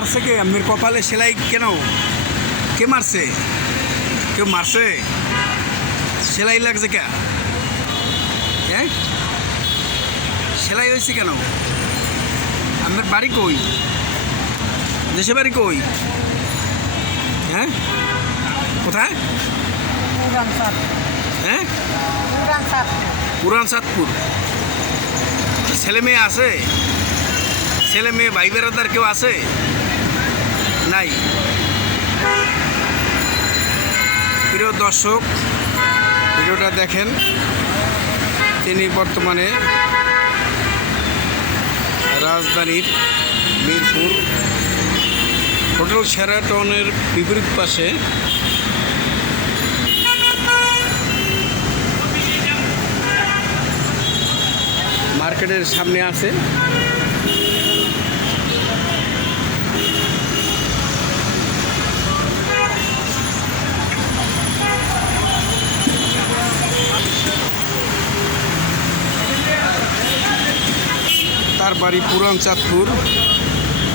মারছে কে? আমের কপালে সেলাই কেন? কে মারছে? কেউ মারছে? সেলাই লাগছে কে? হ্যাঁ, সেলাই হয়েছে কেন? আমের বাড়ি কই? দেশে বাড়ি কই? হ্যাঁ, কোথায়? হ্যাঁ, পুরান সাতপুর। ছেলে মেয়ে আছে? ছেলে মেয়ে ভাই বেড়াদার কেউ আছে? নাই। প্রিয় দর্শক, ভিডিওটা দেখেন। তিনি বর্তমানে রাজধানীর মিরপুর হোটেল শেরাটনের বিপরীত পাশে মার্কেটের সামনে আছে। তার বাড়ি পুরান চাঁদপুর।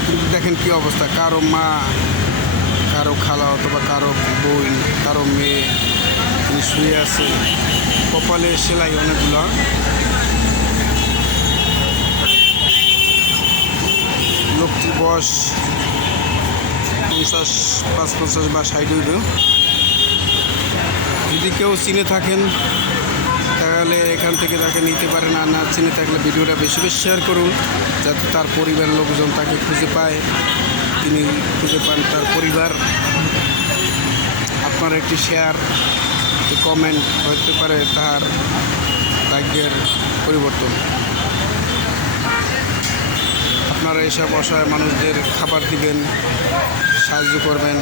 কিন্তু দেখেন কি অবস্থা, কারো মা, কারো খালা অথবা কারো বোন, কারো মেয়ে শুয়ে আছে, কপালে সেলাই অনেকগুলো। লোকটির বয়স ৫০ বা ৬০ হইব। যদি কেউ চিনে থাকেন তাহলে এখান থেকে তাকে নিতে পারেন, আর না চিনে থাকলে ভিডিওটা বেশি বেশি শেয়ার করুন, যাতে তার পরিবারের লোকজন তাকে খুঁজে পায়, তিনি খুঁজে পান তার পরিবার। আপনার একটি শেয়ার, একটি কমেন্ট হতে পারে তার ভাগ্যের পরিবর্তন। আপনারা এসব অসহায় মানুষদের খাবার দিবেন, সাহায্য করবেন।